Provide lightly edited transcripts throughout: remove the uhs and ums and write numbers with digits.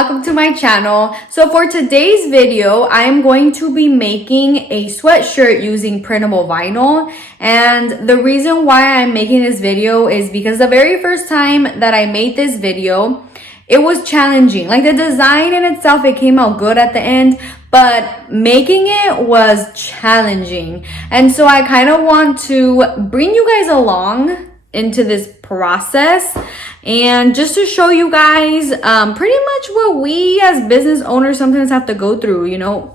welcome to my channel. So for today's video, I'm going to be making a sweatshirt using printable vinyl. And the reason why I'm making this video is because the very first time that I made this video, it was challenging. Like the design in itself, it came out good at the end, but making it was challenging. And so I kind of want to bring you guys along into this process and just to show you guys pretty much what we as business owners sometimes have to go through, you know,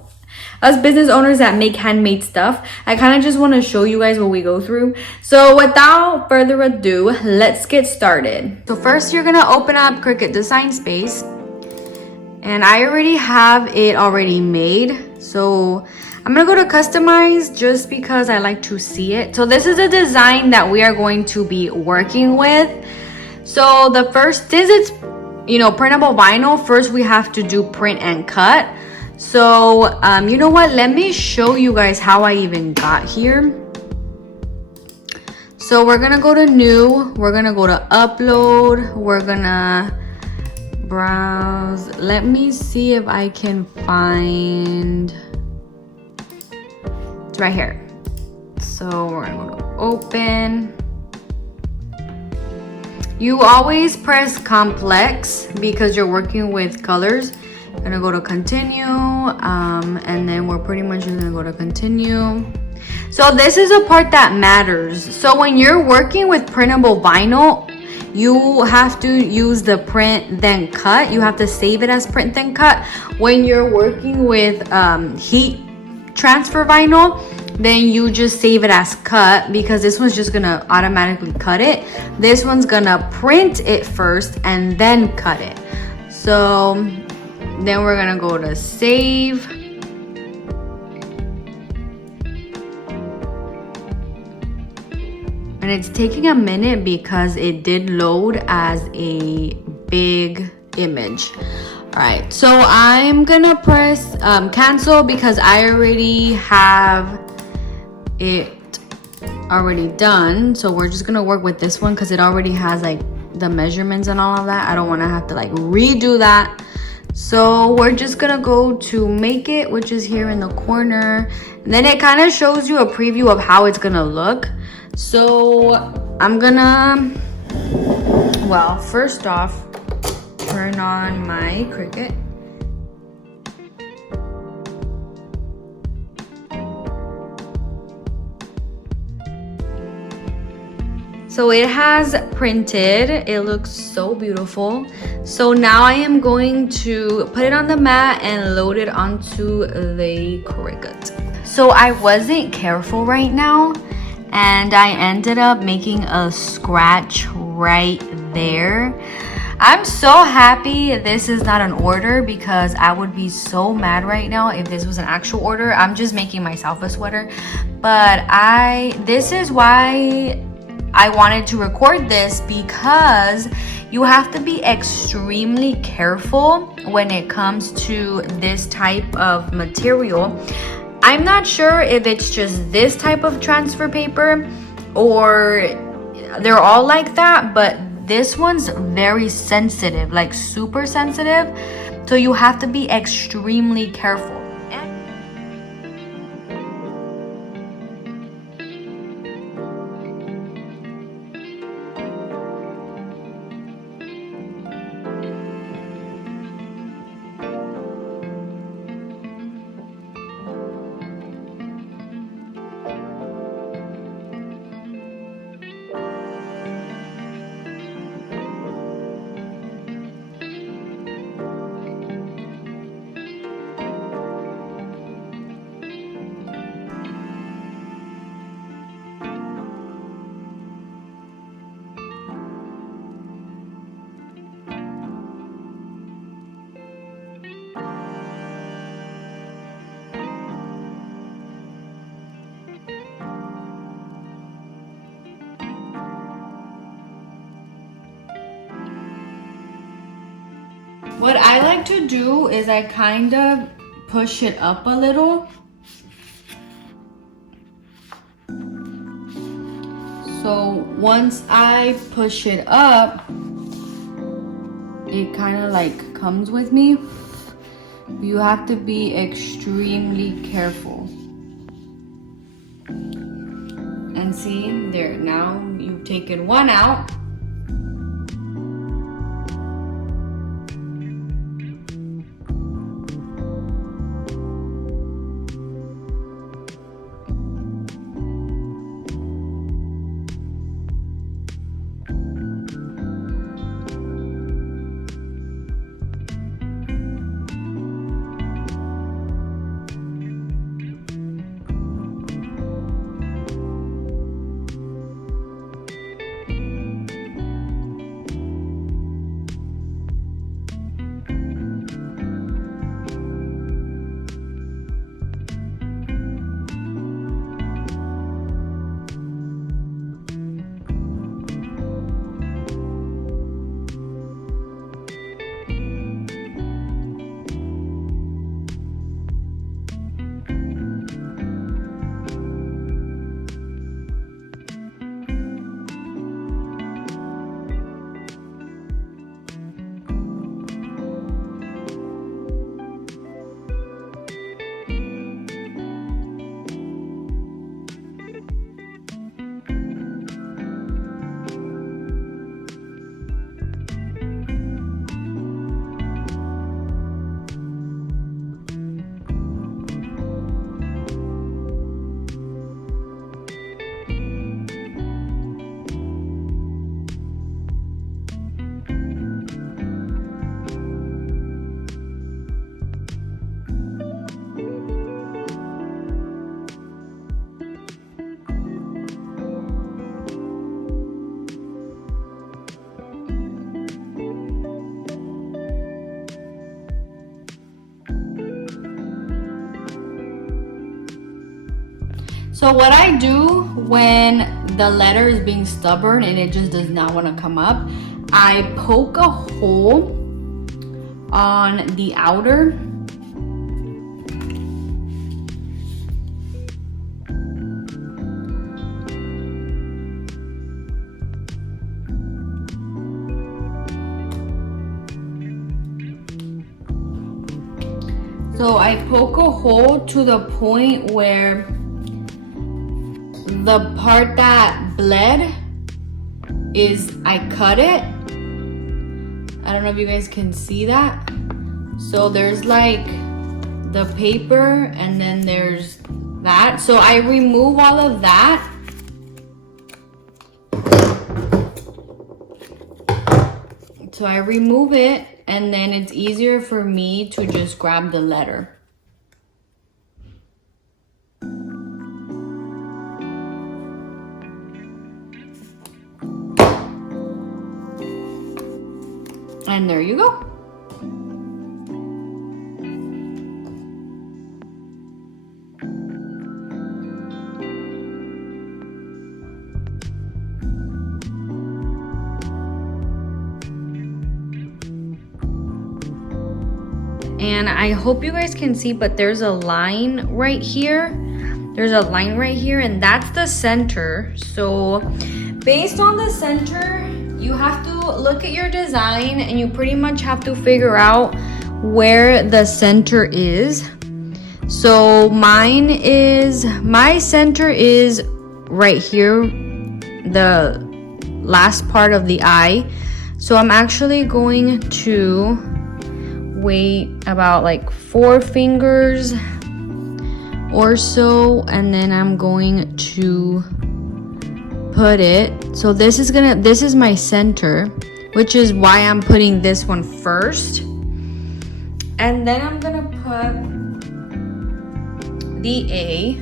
us business owners that make handmade stuff. I kind of just want to show you guys what we go through. So without further ado, let's get started. So first you're gonna open up Cricut Design Space, and I already have it already made. So I'm gonna go to customize just because I like to see it. So this is the design that we are going to be working with. So the first, since it's, you know, printable vinyl, first we have to do print and cut. So you know what, let me show you guys how I even got here. So we're gonna go to new, we're gonna go to upload, we're gonna browse. Let me see if I can find, it's right here. So we're gonna go to open. You always press complex because you're working with colors. I'm gonna go to continue, and then we're pretty much just gonna go to continue. So this is a part that matters. So when you're working with printable vinyl, you have to use the print then cut. You have to save it as print then cut. When you're working with heat transfer vinyl, then you just save it as cut, because this one's just gonna automatically cut it. This one's gonna print it first and then cut it. So then we're gonna go to save. And it's taking a minute because it did load as a big image. All right, so I'm gonna press cancel because I already have it already done. So we're just gonna work with this one because it already has like the measurements and all of that. I don't want to have to like redo that. So we're just gonna go to make it, which is here in the corner. And then it kind of shows you a preview of how it's gonna look. So I'm gonna, well, first off, turn on my Cricut. So it has printed. It looks so beautiful. So now I am going to put it on the mat and load it onto the Cricut. So I wasn't careful right now, and I ended up making a scratch right there. I'm so happy this is not an order, because I would be so mad right now if this was an actual order. I'm just making myself a sweater. But this is why I wanted to record this, because you have to be extremely careful when it comes to this type of material. I'm not sure if it's just this type of transfer paper or they're all like that, but this one's very sensitive, like super sensitive. So you have to be extremely careful. What I like to do is I kind of push it up a little. So once I push it up, it kind of like comes with me. You have to be extremely careful. And see, there, now you've taken one out. So what I do when the letter is being stubborn and it just does not want to come up, I poke a hole on the outer. So I poke a hole to the point where the part that bled is, I cut it. I don't know if you guys can see that. So there's like the paper and then there's that. So I remove all of that. So I remove it and then it's easier for me to just grab the letter. And there you go. And I hope you guys can see, but there's a line right here. There's a line right here, and that's the center. So based on the center, you have to look at your design and you pretty much have to figure out where the center is. So my center is right here, the last part of the eye. So I'm actually going to wait about like 4 fingers or so, and then I'm going to put it. So this is my center, which is why I'm putting this one first. And then I'm gonna put the A.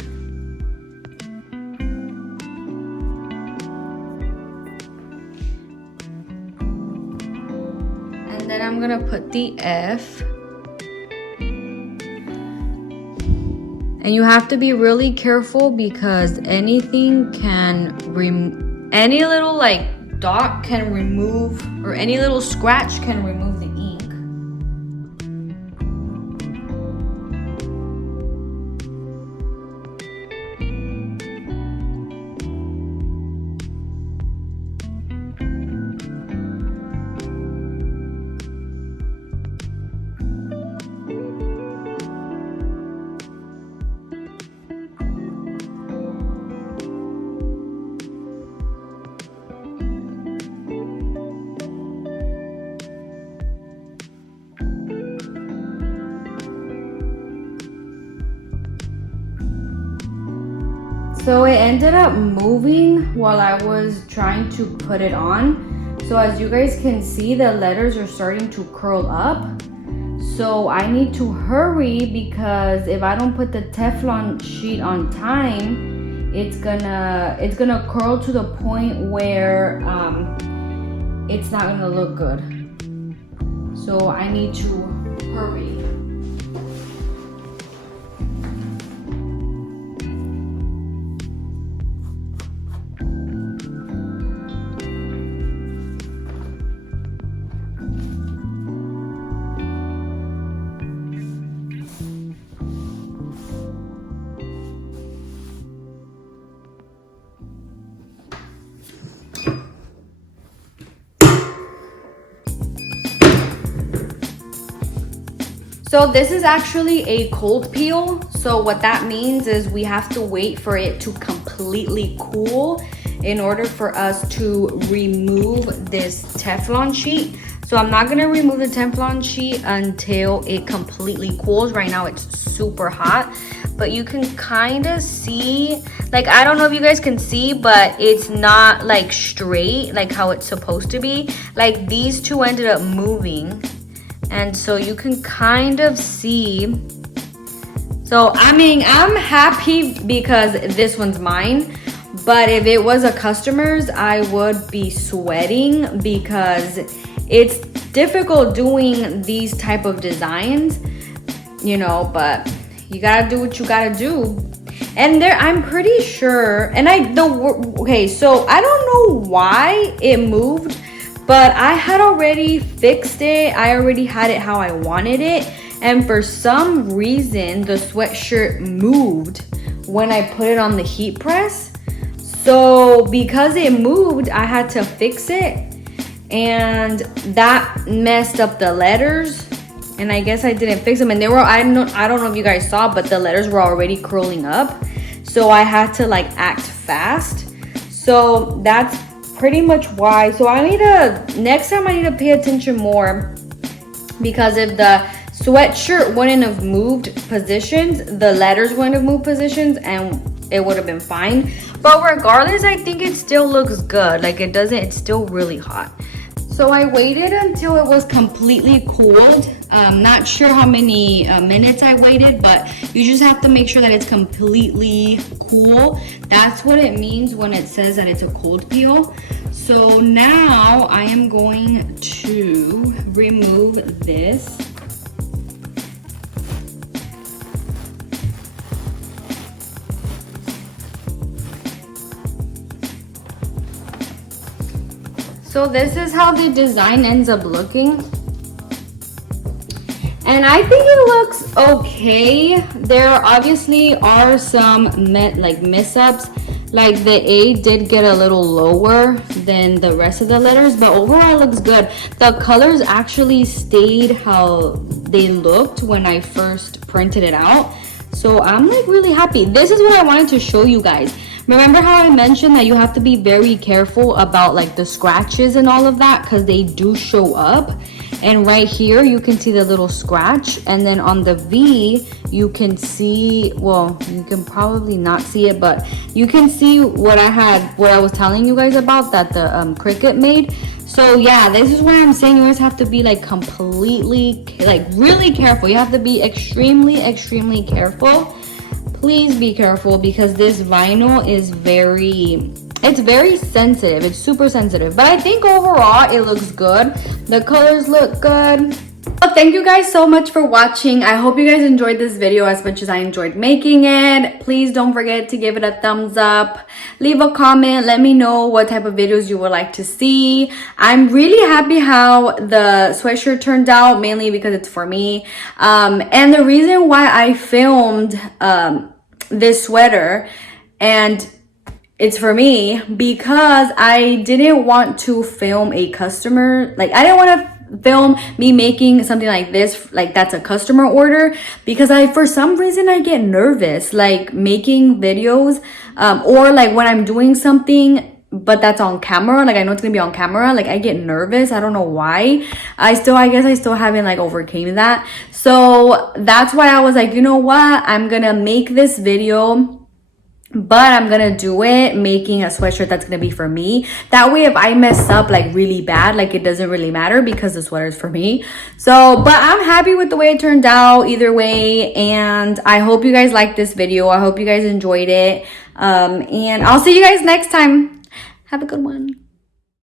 And then I'm gonna put the F. And you have to be really careful because anything can any little like dot can remove, or any little scratch can remove the ink. So it ended up moving while I was trying to put it on. So as you guys can see, the letters are starting to curl up. So I need to hurry because if I don't put the Teflon sheet on time, it's gonna curl to the point where it's not gonna look good. So I need to hurry. So this is actually a cold peel. So what that means is we have to wait for it to completely cool in order for us to remove this Teflon sheet. So I'm not gonna remove the Teflon sheet until it completely cools. Right now it's super hot, but you can kind of see, like, I don't know if you guys can see, but it's not like straight, like how it's supposed to be. Like these two ended up moving. And so you can kind of see. So I mean, I'm happy because this one's mine. But if it was a customer's, I would be sweating because it's difficult doing these type of designs, you know, but you gotta do what you gotta do. And there, I'm pretty sure, and okay, so I don't know why it moved, but I had already fixed it. I already had it how I wanted it. And for some reason, the sweatshirt moved when I put it on the heat press. So because it moved, I had to fix it. And that messed up the letters. And I guess I didn't fix them. And they were, I don't know if you guys saw, but the letters were already curling up. So I had to like act fast. So that's pretty much why. So I need to, next time I need to pay attention more, because if the sweatshirt wouldn't have moved positions, the letters wouldn't have moved positions, and it would have been fine. But regardless, I think it still looks good. Like it doesn't, it's still really hot. So I waited until it was completely cooled. Not sure how many minutes I waited, but you just have to make sure that it's completely cool. That's what it means when it says that it's a cold peel. So now I am going to remove this. So this is how the design ends up looking. And I think it looks okay. There obviously are some mess-ups. Like the A did get a little lower than the rest of the letters, but overall it looks good. The colors actually stayed how they looked when I first printed it out. So I'm like really happy. This is what I wanted to show you guys. Remember how I mentioned that you have to be very careful about like the scratches and all of that, because they do show up. And right here you can see the little scratch, and then on the V you can see, well, you can probably not see it, but you can see what I was telling you guys about that the Cricut made. So yeah, this is why I'm saying you guys have to be like completely, like really careful. You have to be extremely careful. Please be careful, because this vinyl is it's very sensitive. It's super sensitive, but I think overall it looks good. The colors look good. Well, thank you guys so much for watching. I hope you guys enjoyed this video as much as I enjoyed making it. Please don't forget to give it a thumbs up. Leave a comment. Let me know what type of videos you would like to see. I'm really happy how the sweatshirt turned out, mainly because it's for me. And the reason why I filmed this sweater, and it's for me, because I didn't want to film a customer. Like I didn't want to film me making something like this, like that's a customer order, because for some reason I get nervous like making videos or like when I'm doing something but that's on camera, like I know it's gonna be on camera, like I get nervous. I don't know why. I guess I still haven't like overcame that. So that's why I was like, you know what, I'm gonna make this video but I'm gonna do it making a sweatshirt that's gonna be for me. That way, if I mess up like really bad, like it doesn't really matter because the sweater is for me. So, but I'm happy with the way it turned out either way. And I hope you guys liked this video. I hope you guys enjoyed it. And I'll see you guys next time. Have a good one.